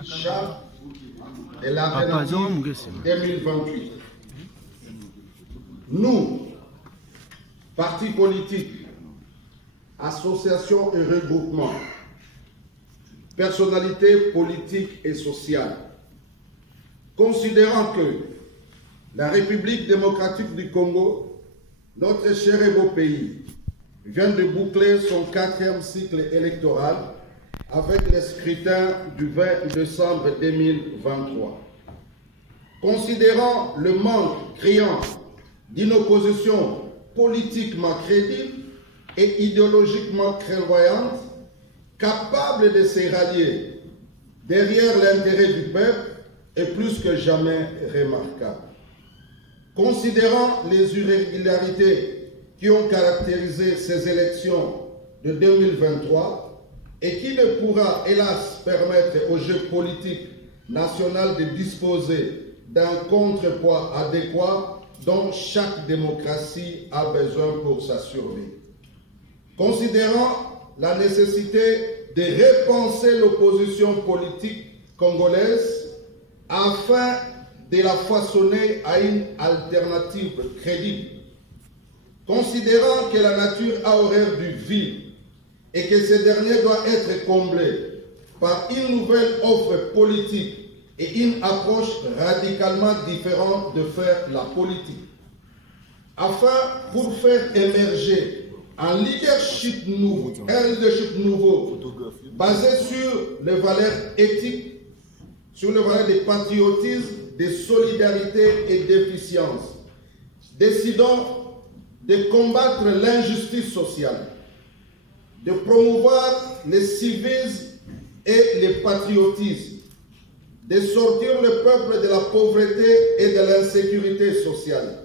charte et l'alternative 2028. Nous, partis politiques, associations et regroupements, personnalités politiques et sociales, considérant que la République démocratique du Congo, notre cher et beau pays, vient de boucler son 4e cycle électoral avec les scrutins du 20 décembre 2023. Considérant le manque criant d'une opposition politiquement crédible et idéologiquement clairvoyante, capable de se rallier derrière l'intérêt du peuple, est plus que jamais remarquable. Considérant les irrégularités qui ont caractérisé ces élections de 2023 et qui ne pourra hélas permettre au jeu politique national de disposer d'un contrepoids adéquat dont chaque démocratie a besoin pour sa survie. Considérant la nécessité de repenser l'opposition politique congolaise afin de la façonner à une alternative crédible. Considérant que la nature a horreur du vide et que ce dernier doit être comblé par une nouvelle offre politique et une approche radicalement différente de faire la politique. Afin, pour faire émerger un leadership nouveau basé sur les valeurs éthiques, sur les valeurs de patriotisme, de solidarité et d'efficience. Décidons de combattre l'injustice sociale, de promouvoir le civisme et le patriotisme, de sortir le peuple de la pauvreté et de l'insécurité sociale,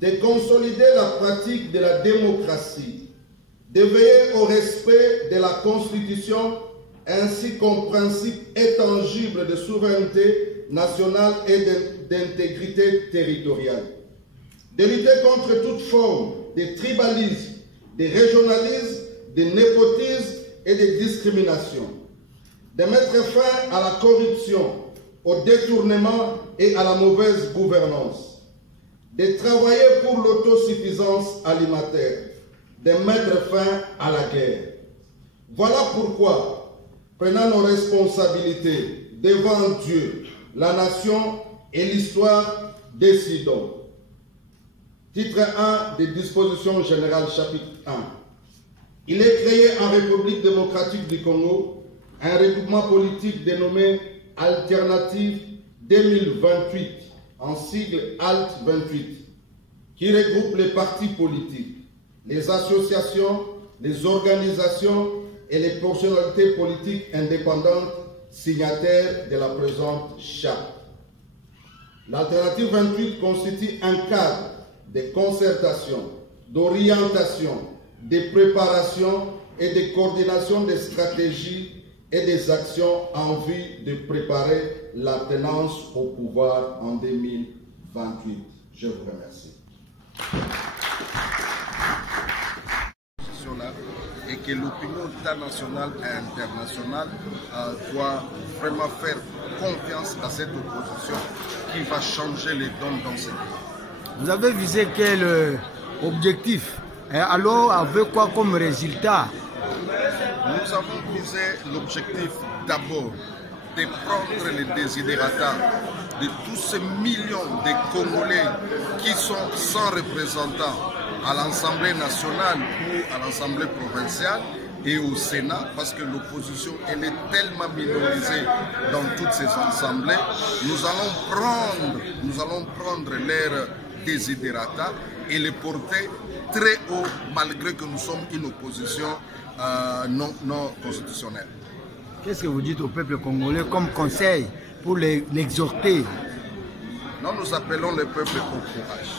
de consolider la pratique de la démocratie, de veiller au respect de la Constitution ainsi qu'un principe intangible de souveraineté nationale et d'intégrité territoriale, de lutter contre toute forme de tribalisme, de régionalisme, de népotisme et de discrimination, de mettre fin à la corruption, au détournement et à la mauvaise gouvernance, de travailler pour l'autosuffisance alimentaire, de mettre fin à la guerre. Voilà pourquoi, prenant nos responsabilités devant Dieu, la nation et l'histoire, décidons. Titre 1 des dispositions générales, chapitre 1. Il est créé en République démocratique du Congo un regroupement politique dénommé Alternative 2028, en sigle ALT 28, qui regroupe les partis politiques, les associations, les organisations et les personnalités politiques indépendantes signataires de la présente charte. L'Alternative 28 constitue un cadre de concertation, d'orientation, de préparation et de coordination des stratégies et des actions en vue de préparer la tenance au pouvoir en 2028. Je vous remercie. Et que l'opinion nationale et internationale doit vraiment faire confiance à cette opposition qui va changer les dons dans ce pays. Vous avez visé quel objectif? Alors, avec quoi comme résultat? Nous avons visé l'objectif d'abord de prendre les désidératas de tous ces millions de Congolais qui sont sans représentants à l'Assemblée nationale ou à l'Assemblée provinciale et au Sénat, parce que l'opposition elle est tellement minorisée dans toutes ces assemblées. Nous allons prendre leurs désidératas et les porter très haut, malgré que nous sommes une opposition non constitutionnelle. Qu'est-ce que vous dites au peuple congolais comme conseil pour l'exhorter? Nous appelons le peuple au courage.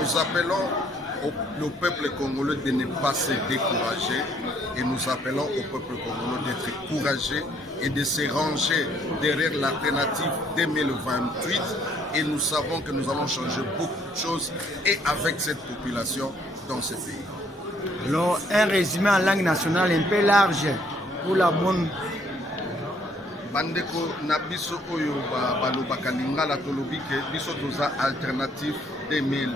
Nous appelons le peuple congolais de ne pas se décourager et nous appelons au peuple congolais d'être courageux et de se ranger derrière l'alternative 2028 et nous savons que nous allons changer beaucoup de choses et avec cette population dans ce pays. Alors, un résumé en langue nationale un peu large pour la bonne bandeko na biso oyo balobaka lingala tolobi ke biso toza alternative 2028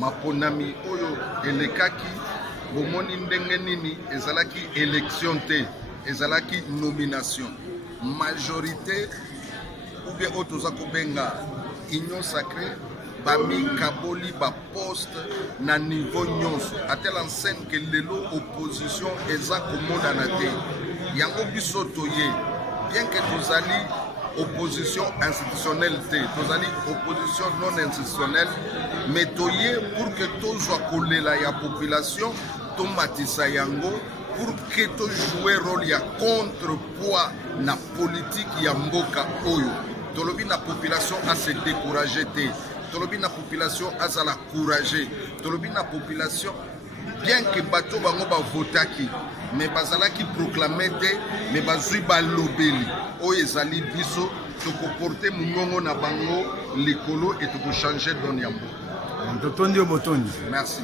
maponami oyo elekaki bomoni ndenge nini ezalaki élection te ezalaki nomination majorité ou bien oyo toza kobenga union sacrée bami kaboli ba poste na niveau nyonso à telle enseigne que lelo opposition eza komondana te yango biso toye bien que tozali opposition institutionnelle te tozali opposition non institutionnelle mais toye pour que tozwa kolela ya population tomatisa yango pour que tojouer rôle ya contrepoids na politique ya mboka oyo tolobi na population a se décourager te tolobi na population azala courageux tolobi na population bien que bato bango bavotaki mais bazalaki proclamé te mais bazwi balobeli oyo ezali biso tokoporte mongongo na bango likolo et tokochanger don ya mboka. Totondi obotondi. Merci.